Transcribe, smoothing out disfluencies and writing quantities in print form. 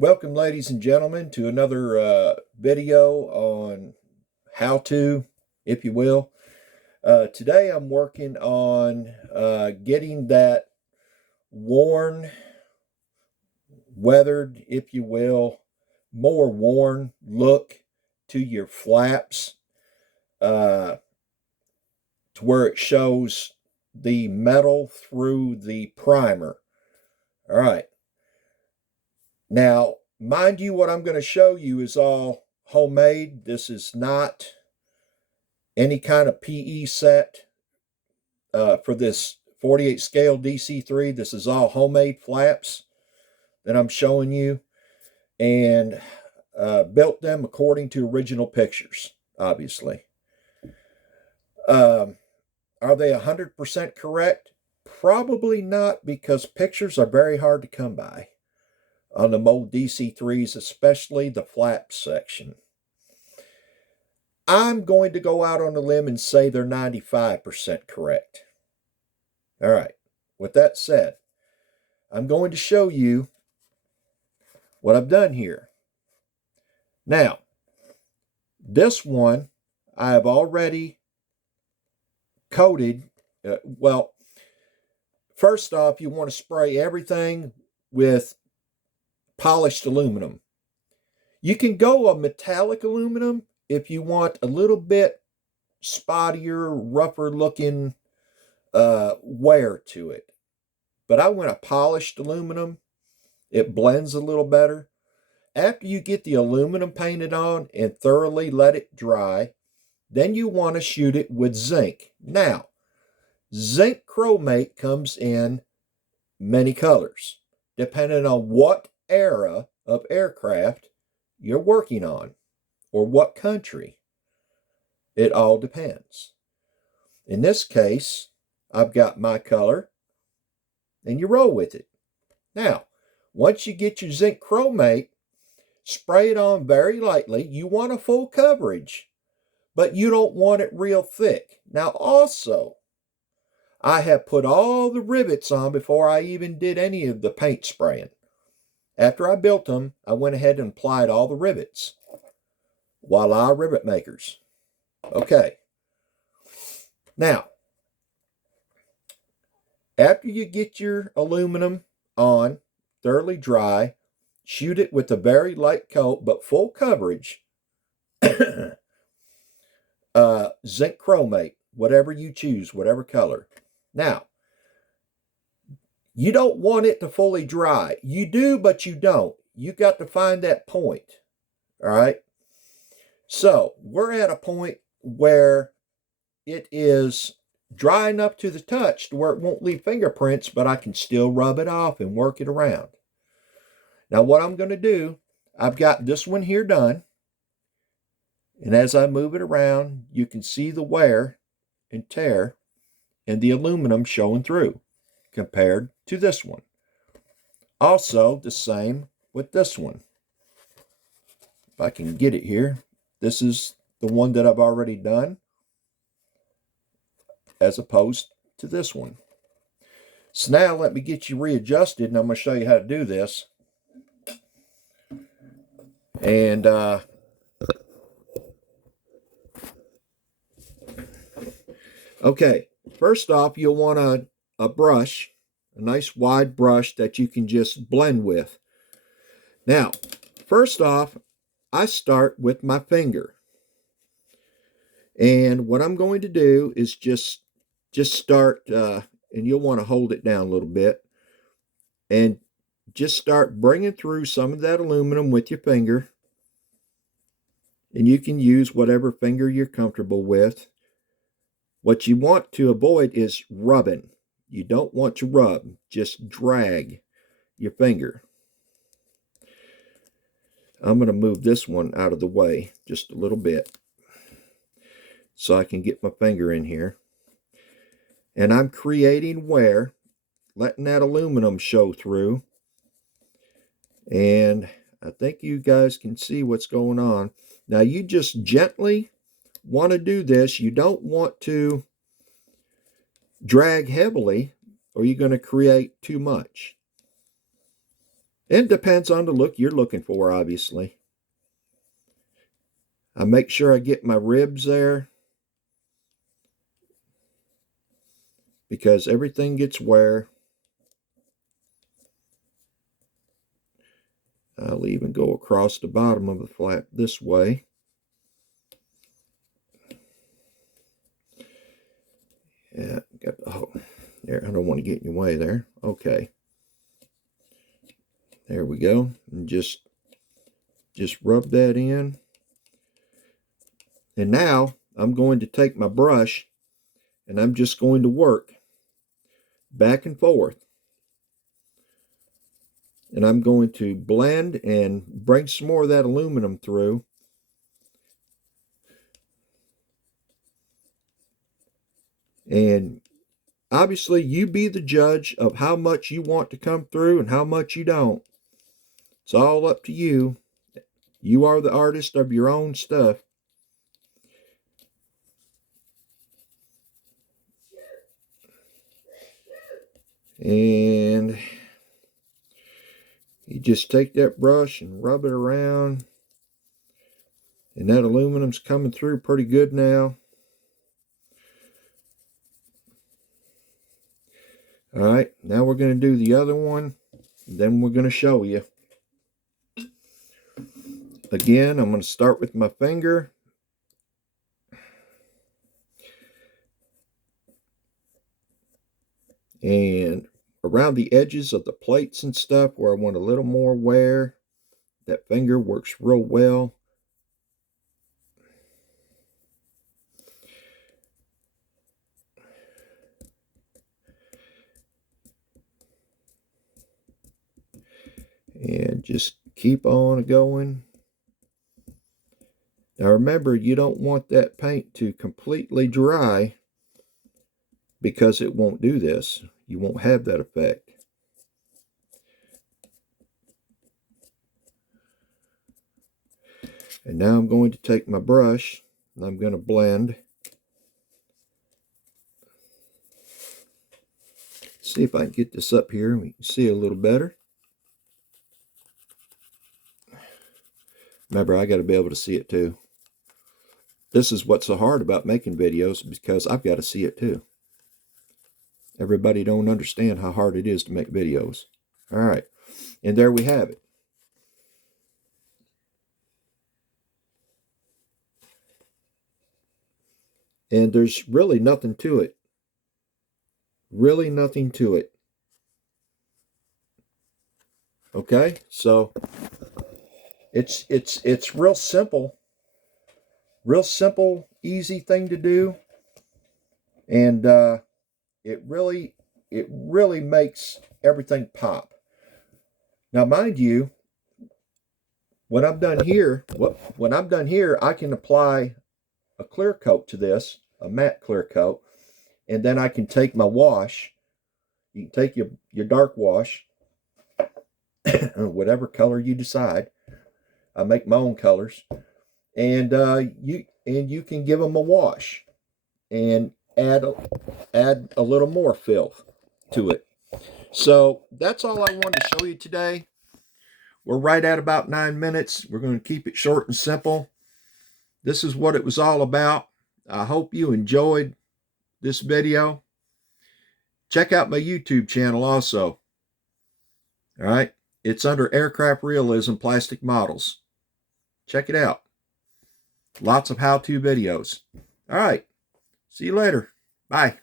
Welcome, ladies and gentlemen, to another video on how to, if you will. Today I'm working on getting that worn, weathered, if you will, more worn look to your flaps to where it shows the metal through the primer. All right. Now, mind you, what I'm going to show you is all homemade. This is not any kind of PE set for this 48 scale DC3. This is all homemade flaps that I'm showing you, and built them according to original pictures, obviously. Are they 100% correct? Probably not, because pictures are very hard to come by on the mold DC3s, especially the flap section. I'm going to go out on a limb and say they're 95% correct. All right, with that said, I'm going to show you what I've done here. Now, this one I have already coated. Well, first off, you want to spray everything with polished aluminum. You can go a metallic aluminum if you want a little bit spottier, rougher looking wear to it. But I went a polished aluminum. It blends a little better. After you get the aluminum painted on and thoroughly let it dry, then you want to shoot it with zinc. Now, zinc chromate comes in many colors, depending on what era of aircraft you're working on or what country. It all depends. In this case, I've got my color, and you roll with it. Now, once you get your zinc chromate, spray it on very lightly. You want a full coverage, but you don't want it real thick. Now, also, I have put all the rivets on before I even did any of the paint spraying. After I built them, I went ahead and applied all the rivets. Voila, rivet makers. Okay. Now, after you get your aluminum on, thoroughly dry, shoot it with a very light coat, but full coverage. Zinc chromate, whatever you choose, whatever color. Now, you don't want it to fully dry. You do, but you don't. You got to find that point. All right. So we're at a point where it is dry enough to the touch to where it won't leave fingerprints, but I can still rub it off and work it around. Now what I'm going to do, I've got this one here done. And as I move it around, you can see the wear and tear and the aluminum showing through compared to this one. Also, the same with this one. If I can get it here, this is the one that I've already done as opposed to this one. So now let me get you readjusted, and I'm going to show you how to do this. And okay, first off, you'll want a brush, a nice wide brush that you can just blend with. Now, first off, I start with my finger. And what I'm going to do is just start, and you'll want to hold it down a little bit, and just start bringing through some of that aluminum with your finger. And you can use whatever finger you're comfortable with. What you want to avoid is rubbing. You don't want to rub, just drag your finger. I'm going to move this one out of the way just a little bit so I can get my finger in here. And I'm creating wear, letting that aluminum show through. And I think you guys can see what's going on. Now you just gently want to do this. You don't want to drag heavily or you're going to create too much. It depends on the look you're looking for, obviously. I make sure I get my ribs there, because everything gets wear. I'll even go across the bottom of the flap this way. Yeah, got the hole there. I don't want to get in your way there. Okay. There we go. And just rub that in. And now I'm going to take my brush and I'm just going to work back and forth. And I'm going to blend and bring some more of that aluminum through. And obviously you be the judge of how much you want to come through and how much you don't. It's all up to you. You are the artist of your own stuff. And you just take that brush and rub it around. And that aluminum's coming through pretty good now. All right, now we're going to do the other one. Then we're going to show you. Again, I'm going to start with my finger. And around the edges of the plates and stuff where I want a little more wear, that finger works real well. And just keep on going. Now remember, you don't want that paint to completely dry, because it won't do this. You won't have that effect. And now I'm going to take my brush and I'm going to blend. See if I can get this up here and we can see a little better. Remember, I got to be able to see it too. This is what's so hard about making videos, because I've got to see it too. Everybody don't understand how hard it is to make videos. All right, and there we have it. And there's really nothing to it. Really nothing to it. Okay, so it's real simple. Real simple, easy thing to do. And it really makes everything pop. Now, mind you, when I'm done here, I can apply a clear coat to this, a matte clear coat, and then I can take my wash. You can take your dark wash, whatever color you decide. I make my own colors, and you can give them a wash and add a little more filth to it. So that's all I wanted to show you today. We're right at about 9 minutes. We're going to keep it short and simple. This is what it was all about. I hope you enjoyed this video. Check out my YouTube channel also. All right. It's under Aircraft Realism Plastic Models. Check it out. Lots of how-to videos. All right. See you later. Bye.